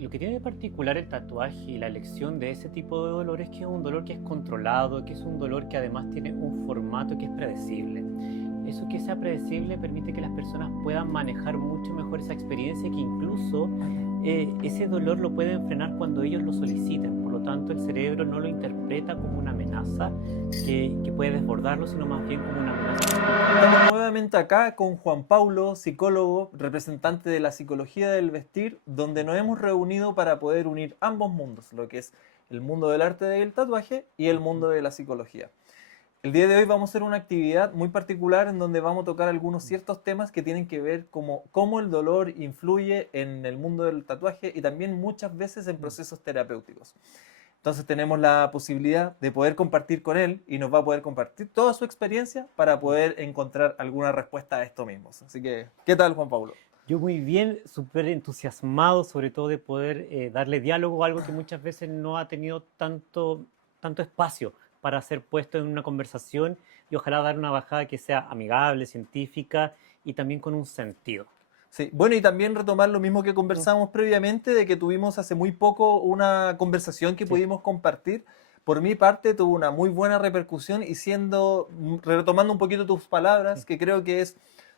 Lo que tiene de particular el tatuaje y la elección de ese tipo de dolor es que es un dolor que es controlado, que es un dolor que además tiene un formato que es predecible. Eso que sea predecible permite que las personas puedan manejar mucho mejor esa experiencia, que incluso ese dolor lo pueden frenar cuando ellos lo soliciten. Por lo tanto, el cerebro no lo interpreta como una amenaza que puede desbordarlo, sino más bien como una amenaza que es Estamos controlada. nuevamente acá con Juan Paulo, psicólogo, representante de la psicología del vestir, donde nos hemos reunido para poder unir ambos mundos, lo que es el mundo del arte del tatuaje y el mundo de la psicología. El día de hoy vamos a hacer una actividad muy particular en donde vamos a tocar algunos ciertos temas que tienen que ver como cómo el dolor influye en el mundo del tatuaje y también muchas veces en procesos terapéuticos. Entonces tenemos la posibilidad de poder compartir con él y nos va a poder compartir toda su experiencia para poder encontrar alguna respuesta a esto mismo. Así que, ¿qué tal, Juan Pablo? Yo muy bien, súper entusiasmado sobre todo de poder darle diálogo, algo que muchas veces no ha tenido tanto espacio para ser puesto en una conversación, y ojalá dar una bajada que sea amigable, científica y también con un sentido. Sí, bueno, y también retomar lo mismo que conversamos previamente, de que tuvimos hace muy poco una conversación que Sí, pudimos compartir. Por mi parte, tuvo una muy buena repercusión y retomando un poquito tus palabras, sí, que creo que es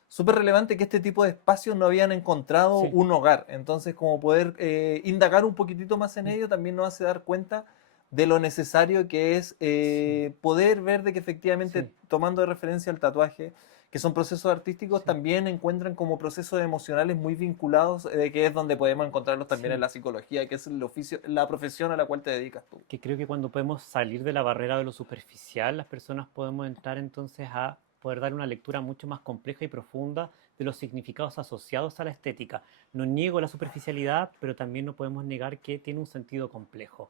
súper relevante que este tipo de espacios no habían encontrado sí. un hogar. Entonces, como poder indagar un poquitito más en Mm, ello, también nos hace dar cuenta de lo necesario que es sí, poder ver de que efectivamente, sí, tomando de referencia el tatuaje, que son procesos artísticos, sí, también encuentran como procesos emocionales muy vinculados, que es donde podemos encontrarlos también en sí. la psicología, que es el oficio, la profesión a la cual te dedicas tú. Que creo que cuando podemos salir de la barrera de lo superficial, las personas podemos entrar entonces a poder dar una lectura mucho más compleja y profunda de los significados asociados a la estética. No niego la superficialidad, pero también no podemos negar que tiene un sentido complejo.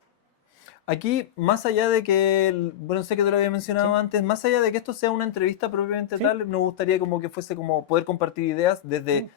Aquí, más allá de que, bueno, sé que te lo había mencionado ¿Sí? antes, más allá de que esto sea una entrevista propiamente ¿Sí? tal, nos gustaría como que fuese como poder compartir ideas desde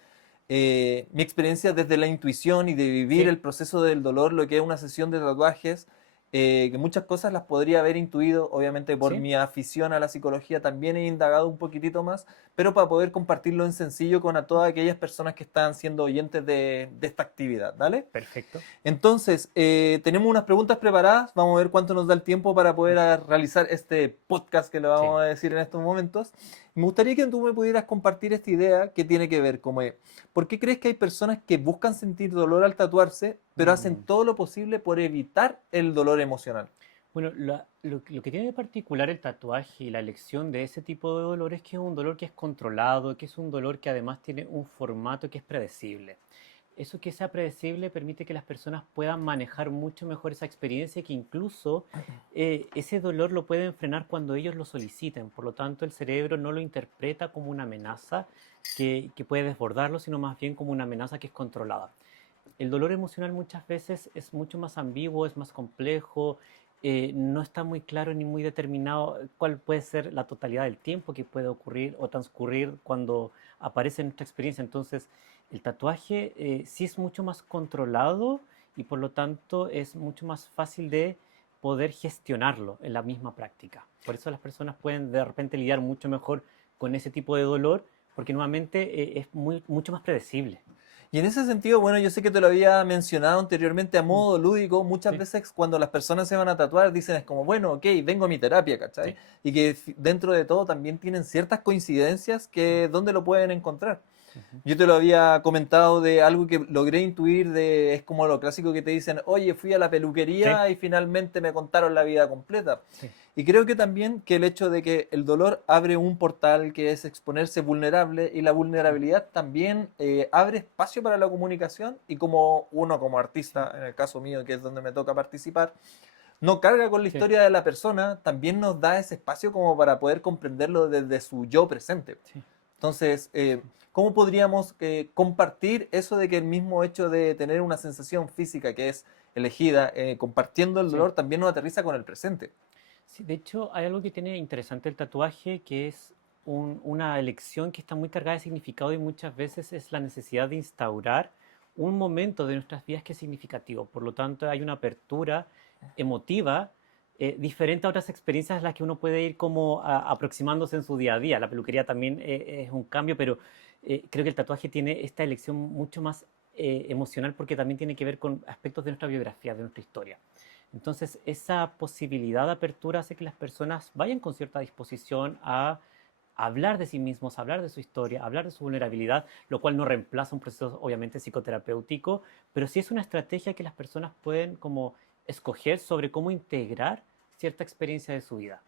Mm, mi experiencia desde la intuición y de vivir sí, el proceso del dolor, lo que es una sesión de tatuajes, que muchas cosas las podría haber intuido, obviamente por sí. mi afición a la psicología también he indagado un poquitito más, pero para poder compartirlo en sencillo con a todas aquellas personas que están siendo oyentes de esta actividad, ¿vale? Perfecto. Entonces, tenemos unas preguntas preparadas. Vamos a ver cuánto nos da el tiempo para poder realizar este podcast que le Sí. vamos a decir en estos momentos. Me gustaría que tú me pudieras compartir esta idea que tiene que ver como, ¿por qué crees que hay personas que buscan sentir dolor al tatuarse, pero hacen Mm. todo lo posible por evitar el dolor emocional? Bueno, lo que tiene de particular el tatuaje y la elección de ese tipo de dolor es que es un dolor que es controlado, que es un dolor que además tiene un formato que es predecible. Eso que sea predecible permite que las personas puedan manejar mucho mejor esa experiencia, que incluso ese dolor lo pueden frenar cuando ellos lo soliciten. Por lo tanto, el cerebro no lo interpreta como una amenaza que puede desbordarlo, sino más bien como una amenaza que es controlada. El dolor emocional muchas veces es mucho más ambiguo, es más complejo, no está muy claro ni muy determinado cuál puede ser la totalidad del tiempo que puede ocurrir o transcurrir cuando aparece en nuestra experiencia. Entonces, el tatuaje sí es mucho más controlado y por lo tanto es mucho más fácil de poder gestionarlo en la misma práctica. Por eso las personas pueden de repente lidiar mucho mejor con ese tipo de dolor, porque nuevamente es mucho más predecible. Y en ese sentido, bueno, yo sé que te lo había mencionado anteriormente a Mm, modo lúdico, muchas sí, veces cuando las personas se van a tatuar dicen es como, bueno, ok, vengo a mi terapia, ¿cachai? sí. Y que dentro de todo también tienen ciertas coincidencias Mm, que dónde lo pueden encontrar. ujú. Yo te lo había comentado de algo que logré intuir de, es como lo clásico que te dicen, oye, fui a la Sí, peluquería y finalmente me contaron la vida completa. sí, Y creo que también que el hecho de que el dolor abre un portal que es exponerse vulnerable y la sí, vulnerabilidad también abre espacio para la comunicación y como uno como sí, artista, en el caso mío que es donde me toca participar, no carga con la sí, historia de la persona, también nos da ese espacio como para poder comprenderlo desde su yo presente. sí. Entonces, ¿cómo podríamos compartir eso de que el mismo hecho de tener una sensación física que es elegida, compartiendo el Sí. dolor, también nos aterriza con el presente? Sí, de hecho, hay algo que tiene interesante el tatuaje, que es una elección que está muy cargada de significado, y muchas veces es la necesidad de instaurar un momento de nuestras vidas que es significativo. Por lo tanto, hay una apertura emotiva diferente a otras experiencias a las que uno puede ir como aproximándose en su día a día. La peluquería también es un cambio, pero creo que el tatuaje tiene esta elección mucho más emocional porque también tiene que ver con aspectos de nuestra biografía, de nuestra historia. Entonces, esa posibilidad de apertura hace que las personas vayan con cierta disposición a hablar de sí mismos, hablar de su historia, hablar de su vulnerabilidad, lo cual no reemplaza un proceso obviamente psicoterapéutico, pero sí es una estrategia que las personas pueden como escoger sobre cómo integrar cierta experiencia de su vida.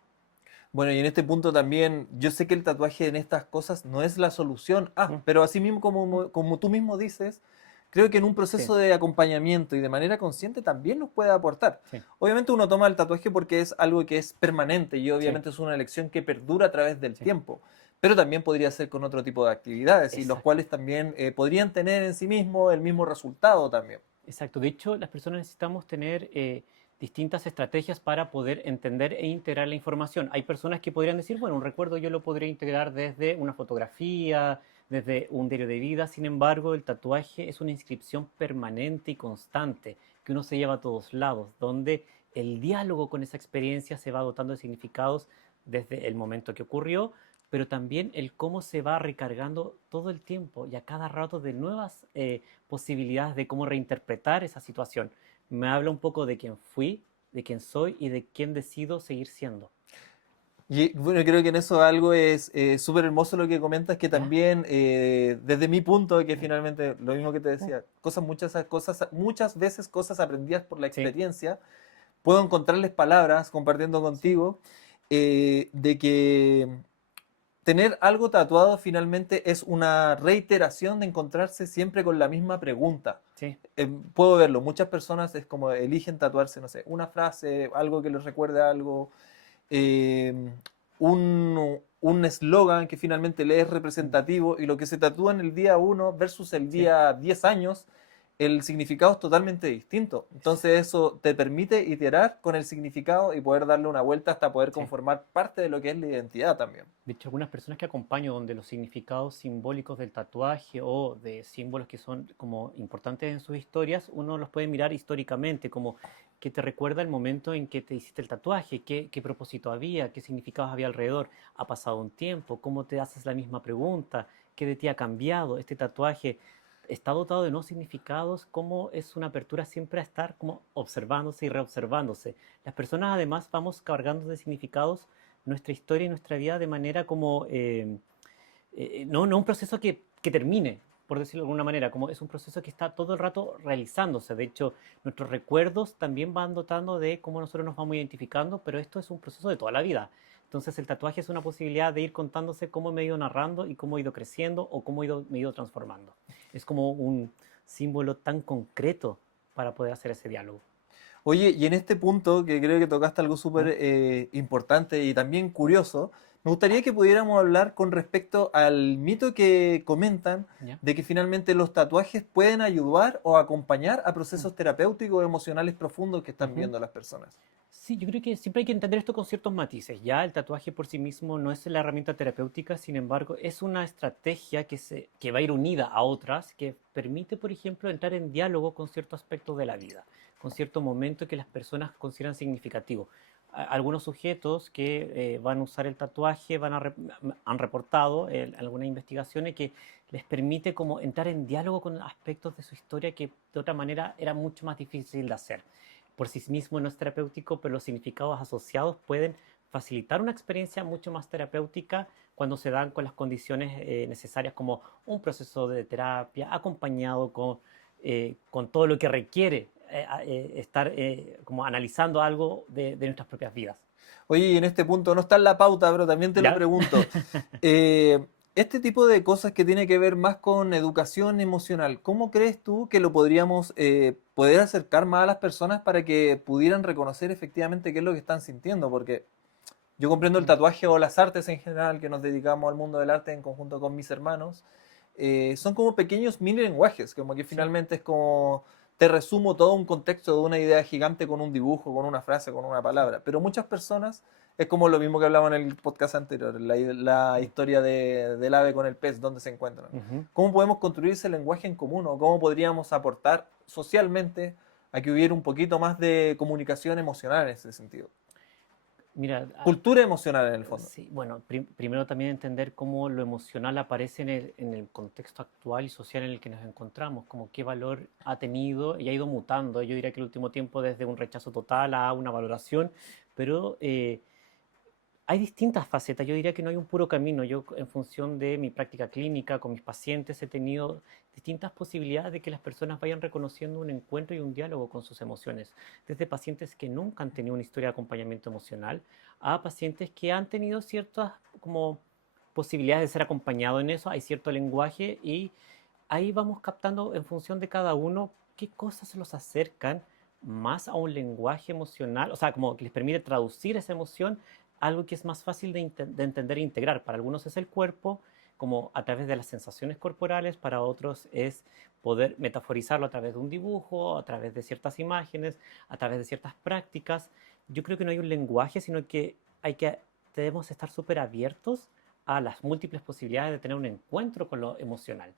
Bueno, y en este punto también, yo sé que el tatuaje en estas cosas no es la solución. Mm, Pero así mismo como tú mismo dices, creo que en un sí, proceso de acompañamiento y de manera consciente también nos puede aportar. sí, Obviamente uno toma el tatuaje porque es algo que es permanente y sí, obviamente es una elección que perdura a través del sí, tiempo. Pero también podría ser con otro tipo de actividades y los exacto. cuales también podrían tener en sí mismo el mismo resultado también. Exacto. De hecho, las personas necesitamos tener distintas estrategias para poder entender e integrar la información. Hay personas que podrían decir, bueno, un recuerdo yo lo podría integrar desde una fotografía, desde un diario de vida. Sin embargo, el tatuaje es una inscripción permanente y constante que uno se lleva a todos lados, donde el diálogo con esa experiencia se va dotando de significados desde el momento que ocurrió, pero también el cómo se va recargando todo el tiempo y a cada rato de nuevas posibilidades de cómo reinterpretar esa situación. Me habla un poco de quién fui, de quién soy y de quién decido seguir siendo. Y bueno, creo que en eso algo es súper hermoso lo que comentas, que ¿Ya? también desde mi punto, que Mm, finalmente lo mismo que te mm, decía, muchas veces cosas aprendidas por la sí, experiencia, puedo encontrarles palabras compartiendo sí, contigo, de que tener algo tatuado finalmente es una reiteración de encontrarse siempre con la misma pregunta. sí, Puedo verlo, muchas personas es como eligen tatuarse, no sé, una frase, algo que les recuerde a algo, eh, un eslogan que finalmente le es mm, representativo y lo que se tatúa en el día 1 versus el sí, día 10 años, el significado es totalmente distinto. Entonces eso te permite iterar con el significado y poder darle una vuelta hasta poder sí. conformar parte de lo que es la identidad también. De hecho, algunas personas que acompaño donde los significados simbólicos del tatuaje o de símbolos que son como importantes en sus historias, uno los puede mirar históricamente, como que te recuerda el momento en que te hiciste el tatuaje, qué propósito había, qué significados había alrededor, ha pasado un tiempo, cómo te haces la misma pregunta, qué de ti ha cambiado, este tatuaje está dotado de nuevos significados, cómo es una apertura siempre a estar como observándose y reobservándose. Las personas además vamos cargando de significados nuestra historia y nuestra vida de manera como, no un proceso que termine, por decirlo de alguna manera, como es un proceso que está todo el rato realizándose. De hecho, nuestros recuerdos también van dotando de cómo nosotros nos vamos identificando, pero esto es un proceso de toda la vida. Entonces el tatuaje es una posibilidad de ir contándose cómo me he ido narrando y cómo he ido creciendo o cómo me he ido transformando. Es como un símbolo tan concreto para poder hacer ese diálogo. Oye, y en este punto, que creo que tocaste algo ¿Mm? súper importante y también ¿Mm? curioso, me gustaría que pudiéramos hablar con respecto al mito que comentan ¿Ya? de que finalmente los tatuajes pueden ayudar o acompañar a ¿Mm? procesos terapéuticos o emocionales profundos que están Ujú. viendo las personas. Sí, yo creo que siempre hay que entender esto con ciertos matices. Ya el tatuaje por sí mismo no es la herramienta terapéutica, sin embargo, es una estrategia que va a ir unida a otras, que permite, por ejemplo, entrar en diálogo con ciertos aspectos de la vida, con cierto momento que las personas consideran significativo. Algunos sujetos que van a usar el tatuaje han reportado en algunas investigaciones que les permite como entrar en diálogo con aspectos de su historia que de otra manera era mucho más difícil de hacer por sí mismo no es terapéutico, pero los significados asociados pueden facilitar una experiencia mucho más terapéutica cuando se dan con las condiciones necesarias como un proceso de terapia acompañado con todo lo que requiere estar como analizando algo de nuestras propias vidas. Oye, y en este punto no está en la pauta, pero también te lo ¿Ya? pregunto. Este tipo de cosas que tiene que ver más con educación emocional, ¿cómo crees tú que lo podríamos poder acercar más a las personas para que pudieran reconocer efectivamente qué es lo que están sintiendo? Porque yo comprendo el Mm, tatuaje o las artes en general, que nos dedicamos al mundo del arte en conjunto con mis hermanos, son como pequeños mini lenguajes, como que sí, finalmente es como te resumo todo un contexto de una idea gigante con un dibujo, con una frase, con una sí. palabra. Pero muchas personas, es como lo mismo que hablamos en el podcast anterior, la Mm, historia del ave con el pez, dónde se encuentran. ujú. ¿Cómo podemos construir ese lenguaje en común o cómo podríamos aportar socialmente a que hubiera un poquito más de comunicación emocional en ese sentido? Mira, Cultura emocional en el fondo. sí, bueno, primero también entender cómo lo emocional aparece en el contexto actual y social en el que nos encontramos, como qué valor ha tenido y ha ido mutando. Yo diría que el último tiempo desde un rechazo total a una valoración, pero hay distintas facetas. Yo diría que no hay un puro camino. Yo, en función de mi práctica clínica con mis pacientes, he tenido distintas posibilidades de que las personas vayan reconociendo un encuentro y un diálogo con sus emociones. Desde pacientes que nunca han tenido una historia de acompañamiento emocional a pacientes que han tenido ciertas como posibilidades de ser acompañados en eso. Hay cierto lenguaje y ahí vamos captando en función de cada uno qué cosas se los acercan más a un lenguaje emocional, o sea, como que les permite traducir esa emoción, algo que es más fácil de entender e integrar. Para algunos es el cuerpo, como a través de las sensaciones corporales, para otros es poder metaforizarlo a través de un dibujo, a través de ciertas imágenes, a través de ciertas prácticas. Yo creo que no hay un lenguaje, sino que debemos estar súper abiertos a las múltiples posibilidades de tener un encuentro con lo emocional.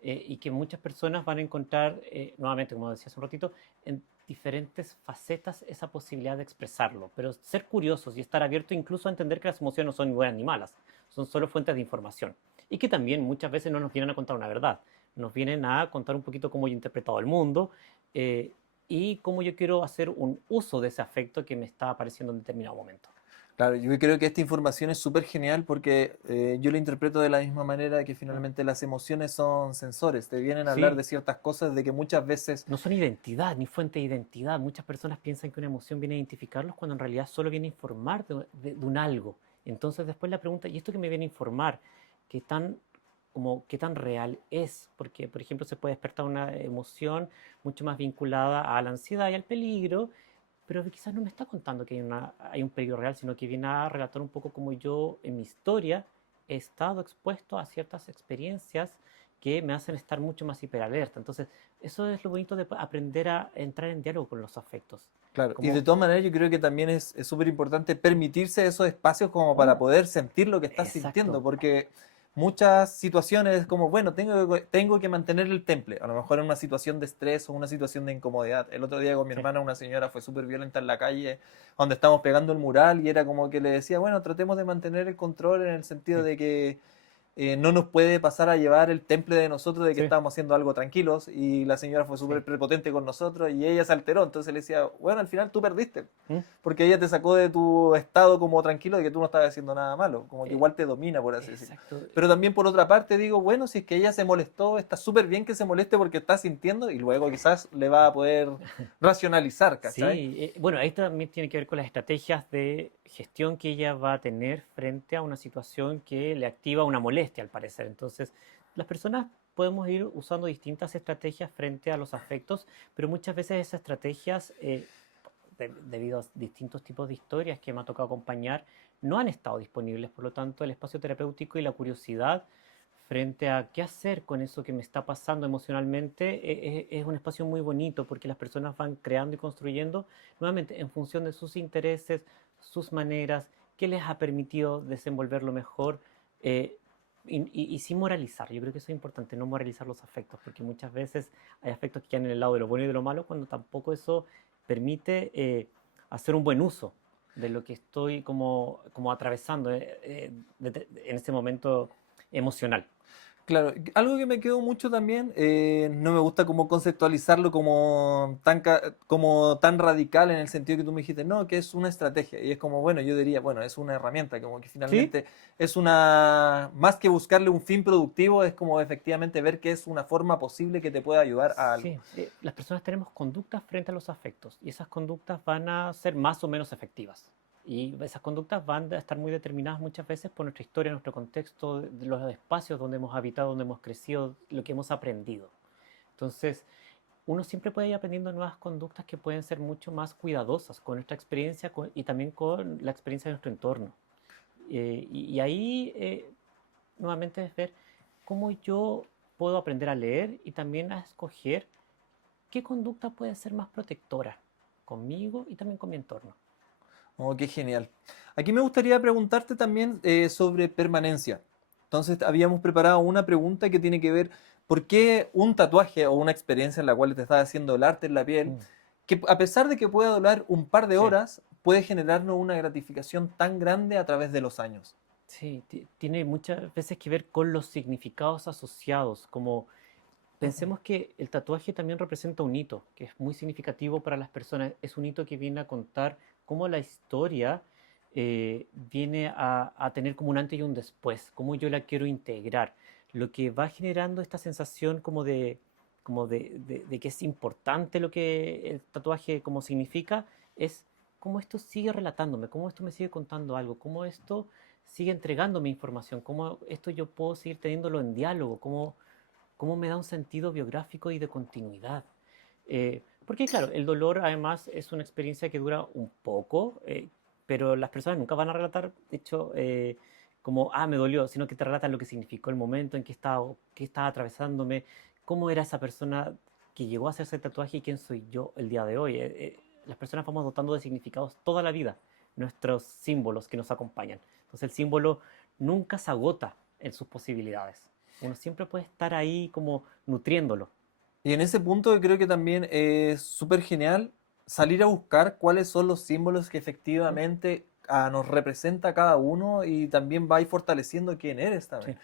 Y que muchas personas van a encontrar, nuevamente, como decía hace un ratito, en diferentes facetas esa posibilidad de expresarlo, pero ser curiosos y estar abiertos incluso a entender que las emociones no son ni buenas ni malas, son solo fuentes de información y que también muchas veces no nos vienen a contar una verdad, nos vienen a contar un poquito cómo yo he interpretado el mundo eh, y cómo yo quiero hacer un uso de ese afecto que me está apareciendo en determinado momento. Claro, yo creo que esta información es súper genial porque yo lo interpreto de la misma manera que Mm. finalmente las emociones son sensores, te vienen a hablar Sí, de ciertas cosas de que muchas veces, no son identidad ni fuente de identidad. Muchas personas piensan que una emoción viene a identificarlos cuando en realidad solo viene a informar de un algo. Entonces después la pregunta, ¿y esto que me viene a informar? ¿Qué tan, como, qué tan real es? Porque, por ejemplo, se puede despertar una emoción mucho más vinculada a la ansiedad y al peligro, pero que quizás no me está contando que hay un peligro real, sino que viene a relatar un poco como yo en mi historia he estado expuesto a ciertas experiencias que me hacen estar mucho más hiperalerta. Entonces, eso es lo bonito de aprender a entrar en diálogo con los afectos. claro, y de Como, todas maneras yo creo que también es súper importante permitirse esos espacios como para oh, poder sentir lo que estás sintiendo, exacto. porque muchas situaciones es como, bueno, tengo que mantener el temple, a lo mejor en una situación de estrés o una situación de incomodidad. El otro día con mi Sí, hermana una señora fue súper violenta en la calle, donde estábamos pegando el mural y era como que le decía, bueno, tratemos de mantener el control en el sentido sí, de que no nos puede pasar a llevar el temple de nosotros de que sí, estábamos haciendo algo tranquilos y la señora fue súper sí. prepotente con nosotros y ella se alteró, entonces le decía, bueno, al final tú perdiste, ¿Mm? porque ella te sacó de tu estado como tranquilo de que tú no estabas haciendo nada malo, como que Eh, igual te domina, por así decirlo. exacto. Pero también por otra parte digo, bueno, si es que ella se molestó, está súper bien que se moleste porque está sintiendo y luego quizás le va a poder racionalizar, ¿cachai? Sí, bueno, ahí también tiene que ver con las estrategias de gestión que ella va a tener frente a una situación que le activa una molestia, al parecer. Entonces, las personas podemos ir usando distintas estrategias frente a los afectos, pero muchas veces esas estrategias, debido a distintos tipos de historias que me ha tocado acompañar, no han estado disponibles. Por lo tanto, el espacio terapéutico y la curiosidad frente a qué hacer con eso que me está pasando emocionalmente, es un espacio muy bonito porque las personas van creando y construyendo nuevamente en función de sus intereses, sus maneras, qué les ha permitido desenvolverlo mejor eh, y sin moralizar. Yo creo que eso es importante, no moralizar los afectos, porque muchas veces hay afectos que quedan en el lado de lo bueno y de lo malo cuando tampoco eso permite hacer un buen uso de lo que estoy como atravesando en este momento emocional. Claro, algo que me quedó mucho también, no me gusta como conceptualizarlo como como tan radical en el sentido que tú me dijiste, no, que es una estrategia. Y es como, bueno, yo diría, bueno, es una herramienta, como que ¿Sí? finalmente es una, más que buscarle un fin productivo, es como efectivamente ver que es una forma posible que te pueda ayudar a algo. Sí, las personas tenemos conductas frente a los afectos y esas conductas van a ser más o menos efectivas. Y esas conductas van a estar muy determinadas muchas veces por nuestra historia, nuestro contexto, de los espacios donde hemos habitado, donde hemos crecido, lo que hemos aprendido. Entonces, uno siempre puede ir aprendiendo nuevas conductas que pueden ser mucho más cuidadosas con nuestra experiencia y también con la experiencia de nuestro entorno. Y ahí, nuevamente, es ver cómo yo puedo aprender a leer y también a escoger qué conducta puede ser más protectora conmigo y también con mi entorno. Oh, qué genial. Aquí me gustaría preguntarte también sobre permanencia. Entonces, habíamos preparado una pregunta que tiene que ver por qué un tatuaje o una experiencia en la cual te estás haciendo el arte en la piel, Mm, que a pesar de que pueda durar un par de sí, horas, puede generarnos una gratificación tan grande a través de los años. Sí, tiene muchas veces que ver con los significados asociados, como pensemos que el tatuaje también representa un hito, que es muy significativo para las personas. Es un hito que viene a contar cómo la historia viene a tener como un antes y un después, cómo yo la quiero integrar. Lo que va generando esta sensación como de que es importante lo que el tatuaje como significa, es cómo esto sigue relatándome, cómo esto me sigue contando algo, cómo esto sigue entregándome información, cómo esto yo puedo seguir teniéndolo en diálogo, cómo me da un sentido biográfico y de continuidad. Porque claro, el dolor además es una experiencia que dura un poco, pero las personas nunca van a relatar, de hecho, como, me dolió, sino que te relatan lo que significó el momento en que estaba, qué estaba atravesándome, cómo era esa persona que llegó a hacerse el tatuaje y quién soy yo el día de hoy. Las personas vamos dotando de significados toda la vida, nuestros símbolos que nos acompañan. Entonces el símbolo nunca se agota en sus posibilidades. Uno siempre puede estar ahí como nutriéndolo. Y en ese punto creo que también es súper genial salir a buscar cuáles son los símbolos que ¿Mm? efectivamente nos representa cada uno y también va a ir fortaleciendo quién eres también. Sí.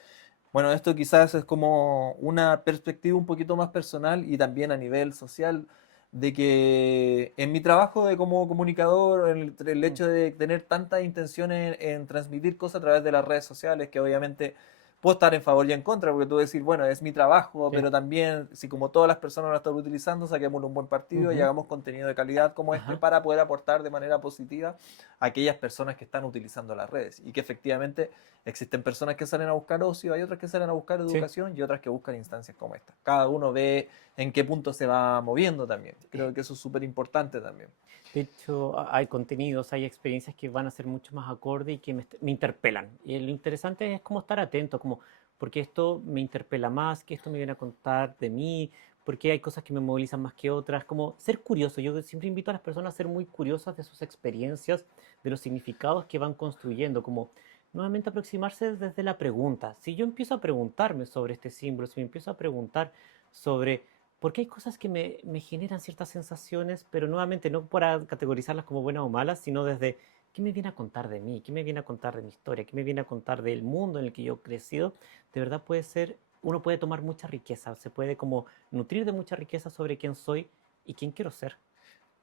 Bueno, esto quizás es como una perspectiva un poquito más personal y también a nivel social, de que en mi trabajo de como comunicador, el Mm. hecho de tener tantas intenciones en transmitir cosas a través de las redes sociales, que obviamente puedo estar en favor y en contra, porque tú decir, bueno, es mi trabajo, Sí. pero también, si como todas las personas lo están utilizando, saquemos un buen partido y Ujú. hagamos contenido de calidad como este Ajá. para poder aportar de manera positiva a aquellas personas que están utilizando las redes y que efectivamente existen personas que salen a buscar ocio, hay otras que salen a buscar Sí. educación y otras que buscan instancias como esta. Cada uno ve en qué punto se va moviendo también. Creo que eso es súper importante también. De hecho, hay contenidos, hay experiencias que van a ser mucho más acorde y que me interpelan. Y lo interesante es como estar atento, como porque esto me interpela más, que esto me viene a contar de mí, porque hay cosas que me movilizan más que otras, como ser curioso. Yo siempre invito a las personas a ser muy curiosas de sus experiencias, de los significados que van construyendo, como nuevamente aproximarse desde la pregunta. Si yo empiezo a preguntarme sobre este símbolo, si me empiezo a preguntar sobre porque hay cosas que me generan ciertas sensaciones, pero nuevamente no para categorizarlas como buenas o malas, sino desde qué me viene a contar de mí, qué me viene a contar de mi historia, qué me viene a contar del mundo en el que yo he crecido. De verdad puede ser, uno puede tomar mucha riqueza, se puede como nutrir de mucha riqueza sobre quién soy y quién quiero ser.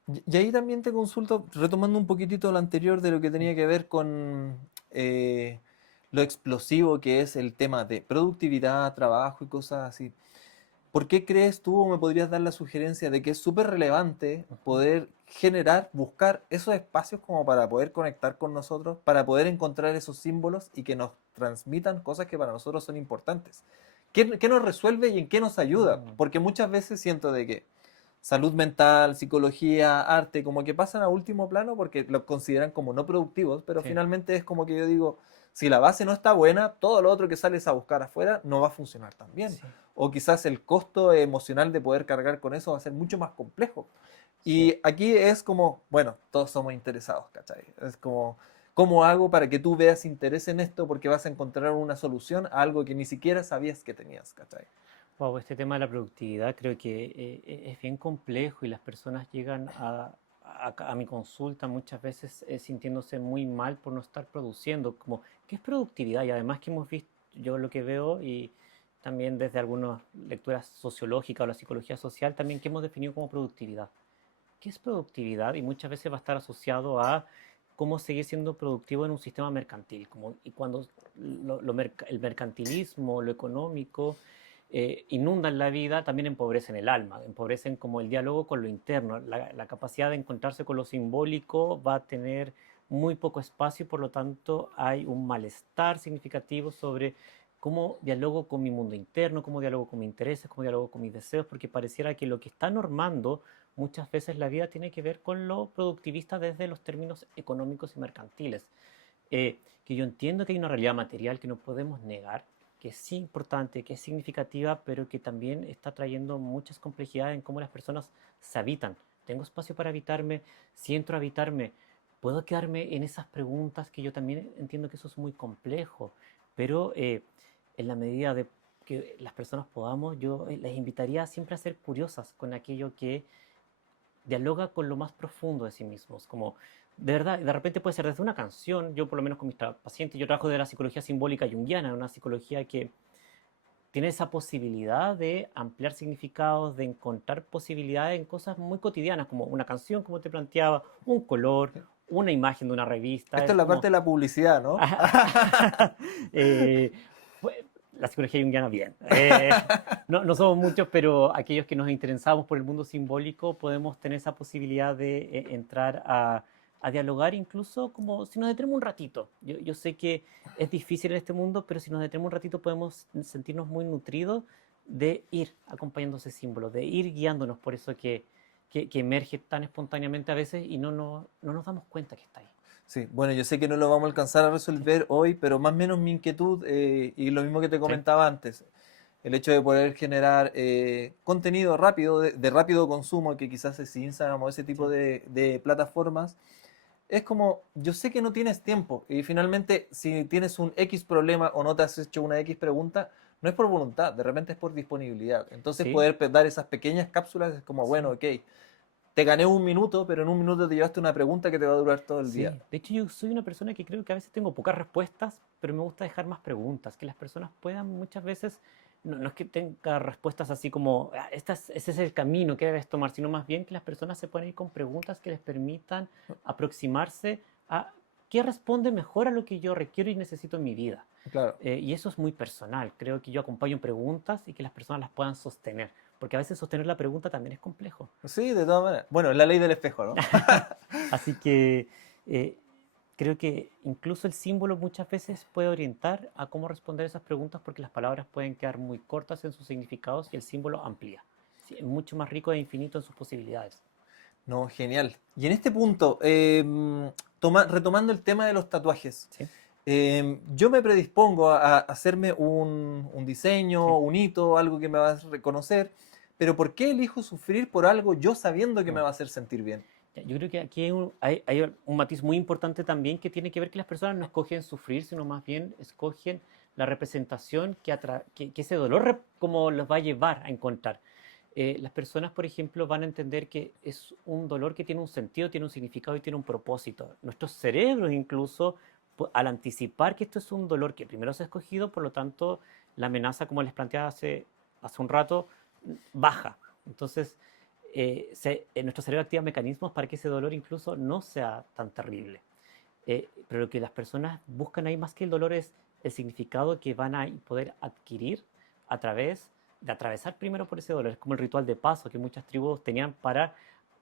Y ahí también te consulto, retomando un poquitito lo anterior de lo que Mm. tenía que ver con lo explosivo que es el tema de productividad, trabajo y cosas así. ¿Por qué crees tú o me podrías dar la sugerencia de que es súper relevante Ujú. poder generar, buscar esos espacios como para poder conectar con nosotros, para poder encontrar esos símbolos y que nos transmitan cosas que para nosotros son importantes? ¿Qué nos resuelve y en qué nos ayuda? Mm. Porque muchas veces siento de que salud mental, psicología, arte, como que pasan a último plano porque los consideran como no productivos, pero Sí, finalmente es como que yo digo, si la base no está buena, todo lo otro que sales a buscar afuera no va a funcionar tan bien. sí, O quizás el costo emocional de poder cargar con eso va a ser mucho más complejo. sí. Y aquí es como, bueno, todos somos interesados, ¿cachai? Es como, ¿cómo hago para que tú veas interés en esto? Porque vas a encontrar una solución a algo que ni siquiera sabías que tenías, ¿cachai? Wow, este tema de la productividad creo que es bien complejo y las personas llegan a mi consulta muchas veces sintiéndose muy mal por no estar produciendo, como, ¿qué es productividad? Y además que hemos visto, yo lo que veo y también desde algunas lecturas sociológicas o la psicología social, también que hemos definido como productividad. ¿Qué es productividad? Y muchas veces va a estar asociado a cómo seguir siendo productivo en un sistema mercantil. Como, y cuando el mercantilismo, lo económico, inundan la vida, también empobrecen el alma, empobrecen como el diálogo con lo interno. La capacidad de encontrarse con lo simbólico va a tener muy poco espacio y por lo tanto hay un malestar significativo sobre cómo dialogo con mi mundo interno, cómo dialogo con mis intereses, cómo dialogo con mis deseos, porque pareciera que lo que está normando muchas veces la vida tiene que ver con lo productivista desde los términos económicos y mercantiles. Que yo entiendo que hay una realidad material que no podemos negar, que es importante, que es significativa, pero que también está trayendo muchas complejidades en cómo las personas se habitan. ¿Tengo espacio para habitarme? Si entro a habitarme, ¿puedo quedarme en esas preguntas que yo también entiendo que eso es muy complejo? Pero en la medida de que las personas podamos, yo les invitaría siempre a ser curiosas con aquello que dialoga con lo más profundo de sí mismos. Como, de verdad, de repente puede ser desde una canción, yo por lo menos con mis pacientes, yo trabajo de la psicología simbólica junguiana, una psicología que tiene esa posibilidad de ampliar significados, de encontrar posibilidades en cosas muy cotidianas, como una canción, como te planteaba, un color, una imagen de una revista. Esto Es es la parte como, de la publicidad, ¿no? eh, pues, la psicología junguiana, bien. No, no somos muchos, pero aquellos que nos interesamos por el mundo simbólico podemos tener esa posibilidad de entrar a dialogar, incluso como si nos detenemos un ratito. Yo sé que es difícil en este mundo, pero si nos detenemos un ratito podemos sentirnos muy nutridos de ir acompañando ese símbolo, de ir guiándonos por eso que emerge tan espontáneamente a veces y no nos damos cuenta que está ahí. Sí, bueno, yo sé que no lo vamos a alcanzar a resolver hoy, pero más o menos mi inquietud, y lo mismo que te ¿Sí? comentaba antes, el hecho de poder generar contenido rápido, de rápido consumo, que quizás es Instagram o ese tipo Sí. de plataformas, es como, yo sé que no tienes tiempo y finalmente si tienes un X problema o no te has hecho una X pregunta, no es por voluntad, de repente es por disponibilidad. Entonces Sí, poder dar esas pequeñas cápsulas es como, bueno, sí. ok, te gané un minuto, pero en un minuto te llevaste una pregunta que te va a durar todo el día. Sí, de hecho yo soy una persona que creo que a veces tengo pocas respuestas, pero me gusta dejar más preguntas, que las personas puedan muchas veces, no es que tenga respuestas así como, "Ah, ese es el camino que debes tomar", sino más bien que las personas se puedan ir con preguntas que les permitan aproximarse a qué responde mejor a lo que yo requiero y necesito en mi vida. Claro. Y eso es muy personal, creo que yo acompaño en preguntas y que las personas las puedan sostener, porque a veces sostener la pregunta también es complejo. Sí, de todas maneras. Bueno, es la ley del espejo, ¿no? Así que eh, creo que incluso el símbolo muchas veces puede orientar a cómo responder esas preguntas porque las palabras pueden quedar muy cortas en sus significados y el símbolo amplía. Sí, es mucho más rico e infinito en sus posibilidades. No, genial. Y en este punto, retomando el tema de los tatuajes, ¿Sí? yo me predispongo a hacerme un ¿Sí? diseño, un hito, algo que me va a reconocer, pero ¿por qué elijo sufrir por algo yo sabiendo que me Mm. va a hacer sentir bien? Ya, yo creo que aquí hay un matiz muy importante también que tiene que ver que las personas no escogen sufrir, sino más bien escogen la representación que ese dolor como los va a llevar a encontrar. Las personas, por ejemplo, van a entender que es un dolor que tiene un sentido, tiene un significado y tiene un propósito. Nuestros cerebros incluso, al anticipar que esto es un dolor que primero se ha escogido, por lo tanto, la amenaza, como les planteaba hace un rato, baja. Entonces, nuestro cerebro activa mecanismos para que ese dolor incluso no sea tan terrible. Pero lo que las personas buscan ahí más que el dolor es el significado que van a poder adquirir a través de atravesar primero por ese dolor. Es como el ritual de paso que muchas tribus tenían para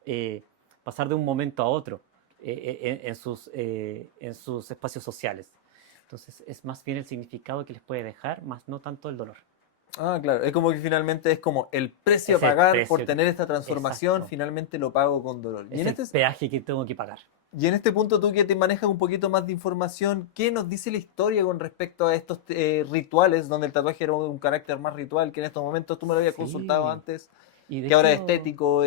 eh, pasar de un momento a otro en sus espacios sociales. Entonces es más bien el significado que les puede dejar, más no tanto el dolor. Ah, claro, es como que finalmente es como el precio a Ese pagar por precio, tener esta transformación, exacto, finalmente lo pago con dolor. es el peaje que tengo que pagar. Y en este punto tú que te manejas un poquito más de información, ¿qué nos dice la historia con respecto a estos rituales donde el tatuaje era un carácter más ritual, que en estos momentos tú me lo habías consultado Sí, antes, y de que ahora es hecho, estético,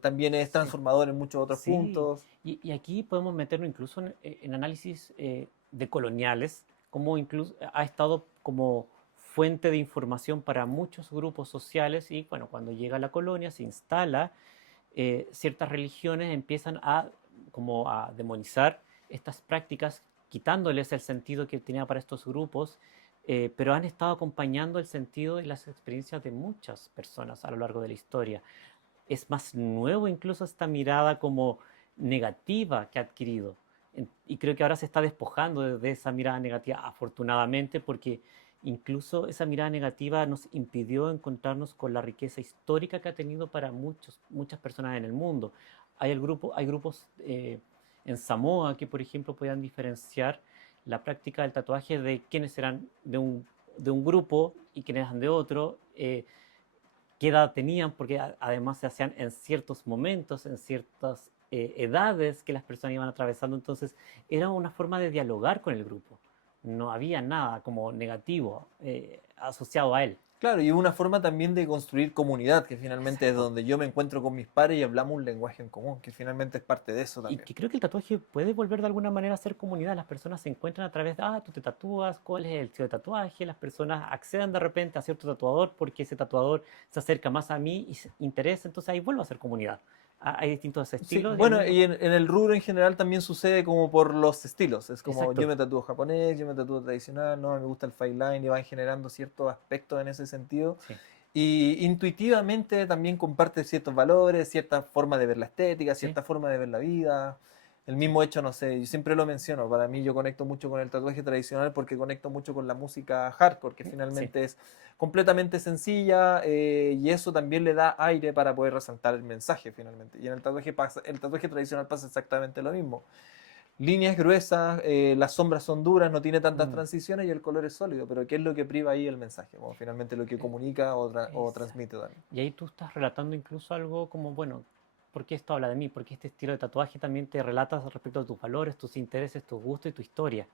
también es sí. transformador en muchos otros Sí, puntos? y aquí podemos meternos incluso en análisis de coloniales, como incluso ha estado como fuente de información para muchos grupos sociales y bueno, cuando llega a la colonia se instala, ciertas religiones empiezan como a demonizar estas prácticas, quitándoles el sentido que tenía para estos grupos, pero han estado acompañando el sentido y las experiencias de muchas personas a lo largo de la historia. Es más nuevo incluso esta mirada como negativa que ha adquirido. Y creo que ahora se está despojando de esa mirada negativa, afortunadamente, porque incluso esa mirada negativa nos impidió encontrarnos con la riqueza histórica que ha tenido para muchas personas en el mundo. Hay grupos en Samoa que, por ejemplo, podían diferenciar la práctica del tatuaje de quienes eran de un grupo y quienes eran de otro. Qué edad tenían, porque además se hacían en ciertos momentos, en ciertas edades que las personas iban atravesando, entonces era una forma de dialogar con el grupo, no había nada como negativo asociado a él. Claro, y una forma también de construir comunidad, que finalmente es Exacto. donde yo me encuentro con mis pares y hablamos un lenguaje en común, que finalmente es parte de eso Y también. que creo que el tatuaje puede volver de alguna manera a ser comunidad. Las personas se encuentran a través de, tú te tatúas, cuál es el estilo de tatuaje. Las personas acceden de repente a cierto tatuador porque ese tatuador se acerca más a mí y se interesa, entonces ahí vuelve a ser comunidad. Hay distintos Sí, estilos. bueno, y en el rubro en general también sucede como por los estilos. Es como yo Exacto. me tatúo japonés, yo me tatúo tradicional, no, me gusta el fine line y van generando ciertos aspectos en ese sentido. Sí, Y intuitivamente también comparte ciertos valores, cierta forma de ver la estética, sí, cierta forma de ver la vida. El mismo hecho, no sé, yo siempre lo menciono, para mí yo conecto mucho con el tatuaje tradicional porque conecto mucho con la música hardcore, que sí. finalmente es completamente sencilla y eso también le da aire para poder resaltar el mensaje finalmente. Y en el tatuaje, el tatuaje tradicional pasa exactamente lo mismo. Líneas gruesas, las sombras son duras, no tiene tantas Mm, transiciones y el color es sólido, pero ¿qué es lo que priva ahí el mensaje? Bueno, finalmente lo que eh, comunica o exacto. transmite también. Y ahí tú estás relatando incluso algo como, bueno, ¿por qué esto habla de mí? Porque este estilo de tatuaje también te relatas respecto a tus valores, tus intereses, tus gustos y tu historia.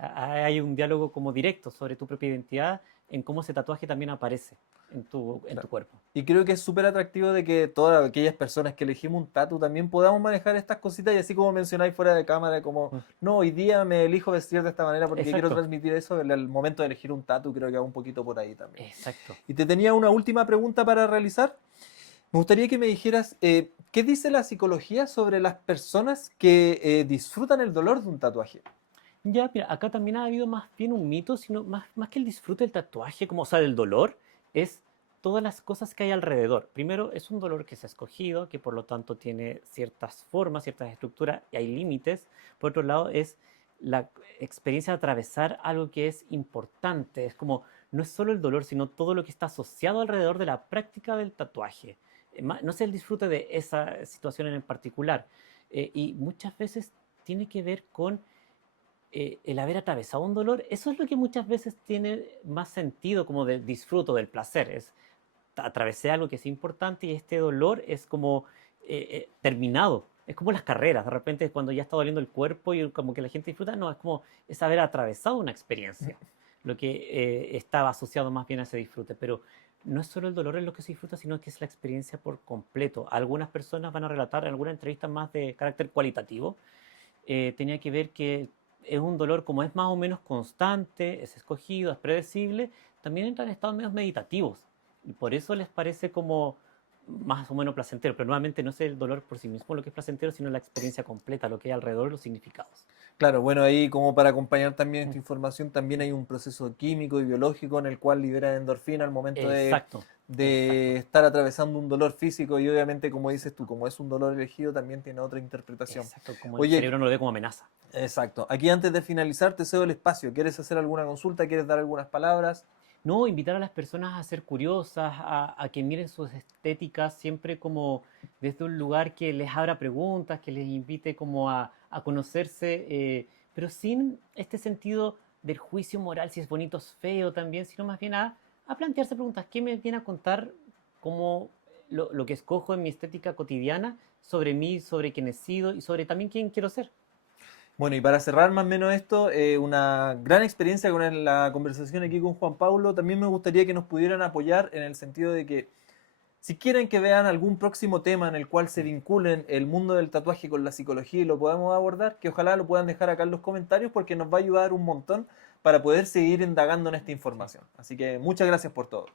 Hay un diálogo como directo sobre tu propia identidad en cómo ese tatuaje también aparece en tu Claro. cuerpo. Y creo que es súper atractivo de que todas aquellas personas que elegimos un tatu también podamos manejar estas cositas y así como mencionáis fuera de cámara, como, Mm, no, hoy día me elijo vestir de esta manera porque quiero exacto, transmitir eso, el momento de elegir un tatu creo que va un poquito por ahí también. exacto. Y te tenía una última pregunta para realizar. Me gustaría que me dijeras, ¿qué dice la psicología sobre las personas que disfrutan el dolor de un tatuaje? Ya, mira, acá también ha habido más bien un mito, sino más que el disfrute del tatuaje, como, o sea, del dolor, es todas las cosas que hay alrededor. Primero, es un dolor que se ha escogido, que por lo tanto tiene ciertas formas, ciertas estructuras y hay límites. Por otro lado, es la experiencia de atravesar algo que es importante. Es como, no es solo el dolor, sino todo lo que está asociado alrededor de la práctica del tatuaje. No es el disfrute de esa situación en particular. Y muchas veces tiene que ver con el haber atravesado un dolor, eso es lo que muchas veces tiene más sentido como de disfruto del placer. Es atravesé algo que es importante y este dolor es como terminado. Es como las carreras, de repente cuando ya está doliendo el cuerpo y como que la gente disfruta, no, es haber atravesado una experiencia, lo que estaba asociado más bien a ese disfrute, pero no es solo el dolor en lo que se disfruta, sino que es la experiencia por completo. Algunas personas van a relatar en alguna entrevista más de carácter cualitativo, tenía que ver que es un dolor como es más o menos constante, es escogido, es predecible, también entran en estados medios meditativos. Y por eso les parece como más o menos placentero, pero nuevamente no es el dolor por sí mismo lo que es placentero, sino la experiencia completa, lo que hay alrededor, los significados. Claro, bueno, ahí como para acompañar también Mm, esta información, también mm. hay un proceso químico y biológico en el cual libera endorfina al momento Exacto, de exacto, estar atravesando un dolor físico y obviamente, como dices tú, como es un dolor elegido, también tiene otra interpretación. exacto, como el Oye, cerebro no lo ve como amenaza. exacto. Aquí antes de finalizar te cedo el espacio. ¿Quieres hacer alguna consulta? ¿Quieres dar algunas palabras? No, invitar a las personas a ser curiosas, a que miren sus estéticas siempre como desde un lugar que les abra preguntas, que les invite como a conocerse, pero sin este sentido del juicio moral, si es bonito o es feo también, sino más bien a plantearse preguntas. ¿Qué me viene a contar como lo que escojo en mi estética cotidiana sobre mí, sobre quién he sido y sobre también quién quiero ser? Bueno, y para cerrar más o menos esto, una gran experiencia con la conversación aquí con Juan Pablo. También me gustaría que nos pudieran apoyar en el sentido de que si quieren que vean algún próximo tema en el cual se Mm. vinculen el mundo del tatuaje con la psicología y lo podamos abordar, que ojalá lo puedan dejar acá en los comentarios porque nos va a ayudar un montón para poder seguir indagando en esta Sí. información. Así que muchas gracias por todo.